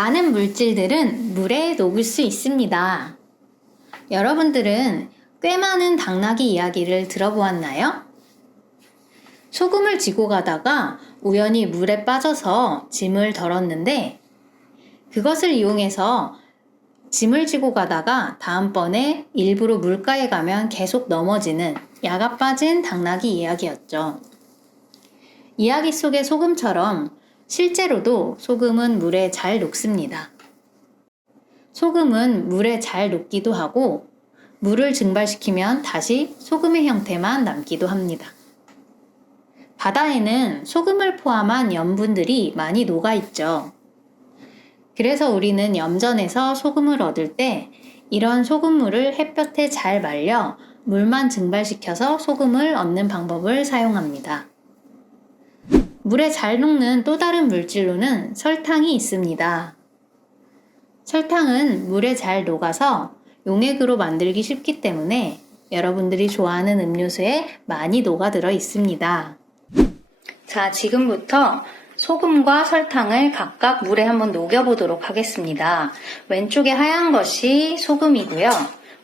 많은 물질들은 물에 녹을 수 있습니다. 여러분들은 꽤 많은 당나귀 이야기를 들어보았나요? 소금을 지고 가다가 우연히 물에 빠져서 짐을 덜었는데 그것을 이용해서 짐을 지고 가다가 다음번에 일부러 물가에 가면 계속 넘어지는 야가 빠진 당나귀 이야기였죠. 이야기 속의 소금처럼 실제로도 소금은 물에 잘 녹습니다. 소금은 물에 잘 녹기도 하고 물을 증발시키면 다시 소금의 형태만 남기도 합니다. 바다에는 소금을 포함한 염분들이 많이 녹아 있죠. 그래서 우리는 염전에서 소금을 얻을 때 이런 소금물을 햇볕에 잘 말려 물만 증발시켜서 소금을 얻는 방법을 사용합니다. 물에 잘 녹는 또 다른 물질로는 설탕이 있습니다. 설탕은 물에 잘 녹아서 용액으로 만들기 쉽기 때문에 여러분들이 좋아하는 음료수에 많이 녹아들어 있습니다. 자, 지금부터 소금과 설탕을 각각 물에 한번 녹여보도록 하겠습니다. 왼쪽에 하얀 것이 소금이고요.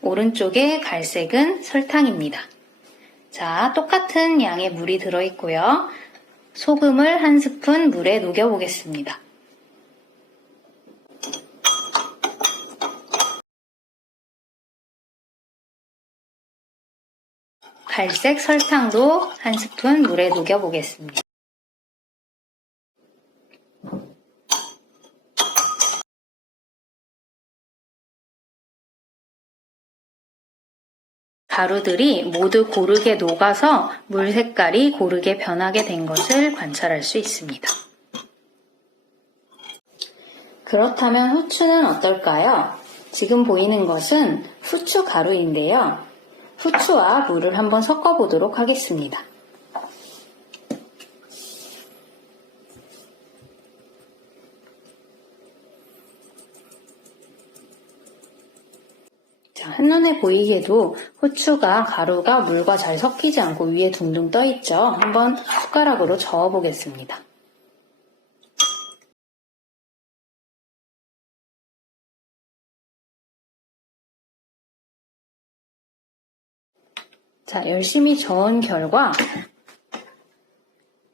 오른쪽에 갈색은 설탕입니다. 자, 똑같은 양의 물이 들어있고요. 소금을 한 스푼 물에 녹여보겠습니다. 갈색 설탕도 한 스푼 물에 녹여보겠습니다. 가루들이 모두 고르게 녹아서 물 색깔이 고르게 변하게 된 것을 관찰할 수 있습니다. 그렇다면 후추는 어떨까요? 지금 보이는 것은 후추 가루인데요. 후추와 물을 한번 섞어 보도록 하겠습니다. 자, 한눈에 보이게도 후추가 가루가 물과 잘 섞이지 않고 위에 둥둥 떠 있죠. 한번 숟가락으로 저어 보겠습니다. 자, 열심히 저은 결과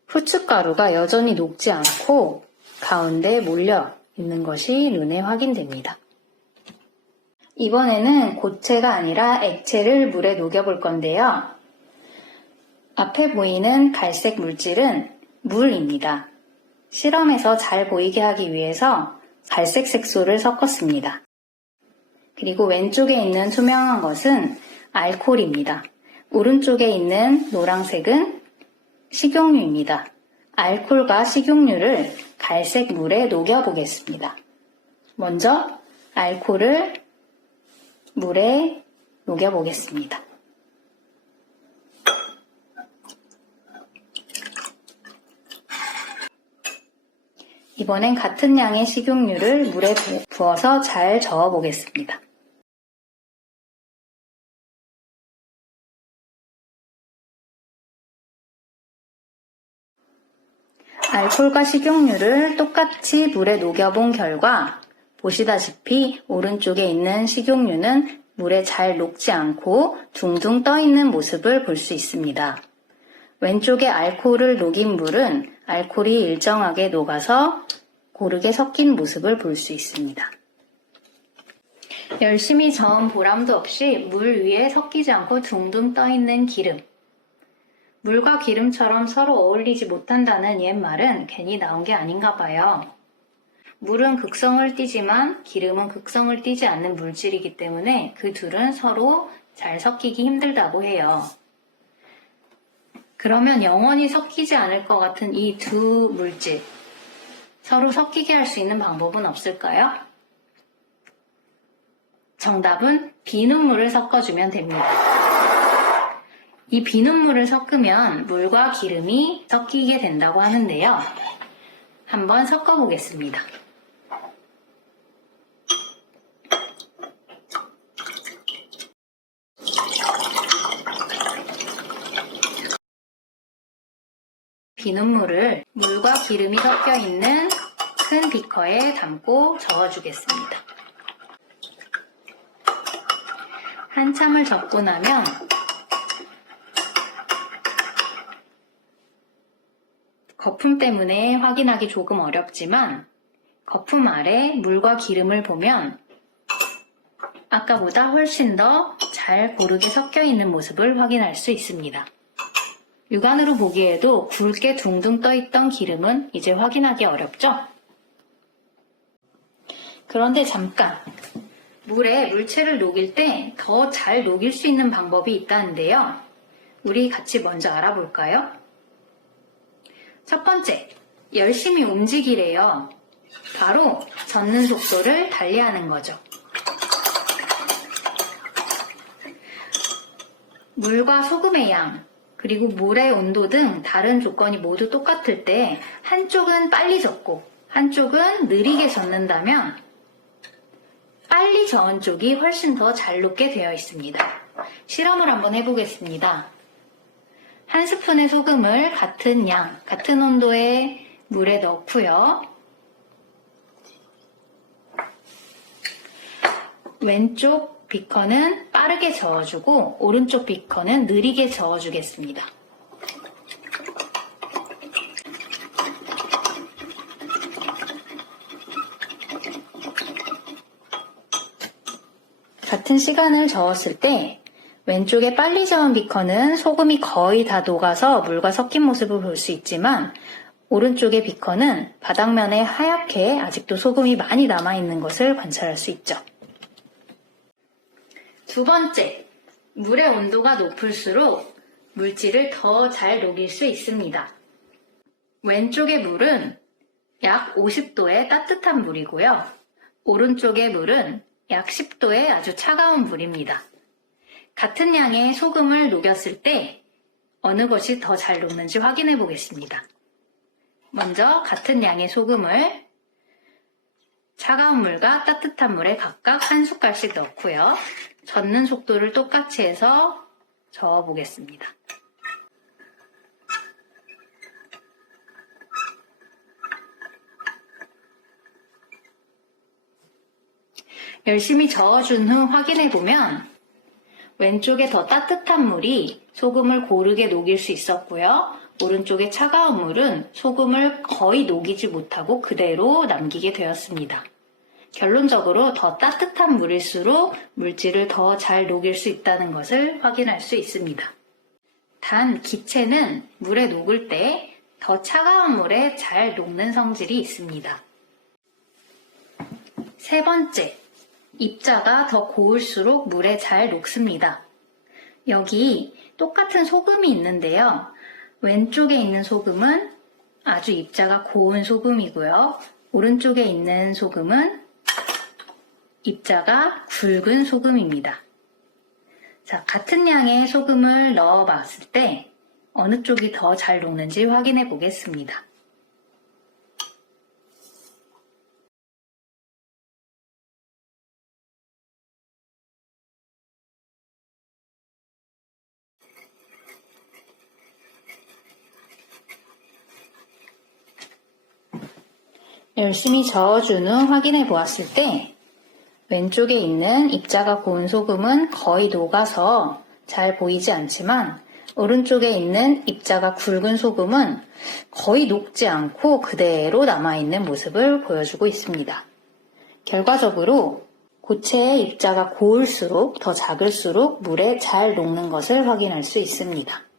후춧가루가 여전히 녹지 않고 가운데 몰려 있는 것이 눈에 확인됩니다. 이번에는 고체가 아니라 액체를 물에 녹여볼 건데요. 앞에 보이는 갈색 물질은 물입니다. 실험에서 잘 보이게 하기 위해서 갈색 색소를 섞었습니다. 그리고 왼쪽에 있는 투명한 것은 알코올입니다. 오른쪽에 있는 노란색은 식용유입니다. 알코올과 식용유를 갈색 물에 녹여보겠습니다. 먼저 알코올을 물에 녹여보겠습니다. 이번엔 같은 양의 식용유를 물에 부어서 잘 저어보겠습니다. 알코올과 식용유를 똑같이 물에 녹여본 결과 보시다시피 오른쪽에 있는 식용유는 물에 잘 녹지 않고 둥둥 떠 있는 모습을 볼 수 있습니다. 왼쪽에 알코올을 녹인 물은 알코올이 일정하게 녹아서 고르게 섞인 모습을 볼 수 있습니다. 열심히 저은 보람도 없이 물 위에 섞이지 않고 둥둥 떠 있는 기름. 물과 기름처럼 서로 어울리지 못한다는 옛말은 괜히 나온 게 아닌가 봐요. 물은 극성을 띠지만 기름은 극성을 띠지 않는 물질이기 때문에 그 둘은 서로 잘 섞이기 힘들다고 해요. 그러면 영원히 섞이지 않을 것 같은 이 두 물질, 서로 섞이게 할 수 있는 방법은 없을까요? 정답은 비눗물을 섞어주면 됩니다. 이 비눗물을 섞으면 물과 기름이 섞이게 된다고 하는데요. 한번 섞어보겠습니다. 비눗물을 물과 기름이 섞여 있는 큰 비커에 담고 저어주겠습니다. 한참을 젓고 나면 거품 때문에 확인하기 조금 어렵지만 거품 아래 물과 기름을 보면 아까보다 훨씬 더 잘 고르게 섞여 있는 모습을 확인할 수 있습니다. 육안으로 보기에도 굵게 둥둥 떠 있던 기름은 이제 확인하기 어렵죠? 그런데 잠깐! 물에 물체를 녹일 때 더 잘 녹일 수 있는 방법이 있다는데요. 우리 같이 먼저 알아볼까요? 첫 번째, 열심히 움직이래요. 바로 젓는 속도를 달리하는 거죠. 물과 소금의 양, 그리고 물의 온도 등 다른 조건이 모두 똑같을 때 한쪽은 빨리 젓고 한쪽은 느리게 젓는다면 빨리 저은 쪽이 훨씬 더 잘 녹게 되어 있습니다. 실험을 한번 해보겠습니다. 한 스푼의 소금을 같은 양, 같은 온도의 물에 넣고요. 왼쪽 비커는 빠르게 저어주고 오른쪽 비커는 느리게 저어주겠습니다. 같은 시간을 저었을 때 왼쪽에 빨리 저은 비커는 소금이 거의 다 녹아서 물과 섞인 모습을 볼 수 있지만 오른쪽의 비커는 바닥면에 하얗게 아직도 소금이 많이 남아있는 것을 관찰할 수 있죠. 두 번째, 물의 온도가 높을수록 물질을 더 잘 녹일 수 있습니다. 왼쪽의 물은 약 50도의 따뜻한 물이고요. 오른쪽의 물은 약 10도의 아주 차가운 물입니다. 같은 양의 소금을 녹였을 때 어느 것이 더 잘 녹는지 확인해 보겠습니다. 먼저 같은 양의 소금을 차가운 물과 따뜻한 물에 각각 한 숟갈씩 넣고요. 젓는 속도를 똑같이 해서 저어 보겠습니다. 열심히 저어준 후 확인해 보면 왼쪽에 더 따뜻한 물이 소금을 고르게 녹일 수 있었고요. 오른쪽에 차가운 물은 소금을 거의 녹이지 못하고 그대로 남기게 되었습니다. 결론적으로 더 따뜻한 물일수록 물질을 더 잘 녹일 수 있다는 것을 확인할 수 있습니다. 단 기체는 물에 녹을 때 더 차가운 물에 잘 녹는 성질이 있습니다. 세 번째, 입자가 더 고울수록 물에 잘 녹습니다. 여기 똑같은 소금이 있는데요. 왼쪽에 있는 소금은 아주 입자가 고운 소금이고요. 오른쪽에 있는 소금은 입자가 굵은 소금입니다. 자, 같은 양의 소금을 넣어 봤을 때 어느 쪽이 더 잘 녹는지 확인해 보겠습니다. 열심히 저어준 후 확인해 보았을 때 왼쪽에 있는 입자가 고운 소금은 거의 녹아서 잘 보이지 않지만 오른쪽에 있는 입자가 굵은 소금은 거의 녹지 않고 그대로 남아있는 모습을 보여주고 있습니다. 결과적으로 고체의 입자가 고울수록 더 작을수록 물에 잘 녹는 것을 확인할 수 있습니다.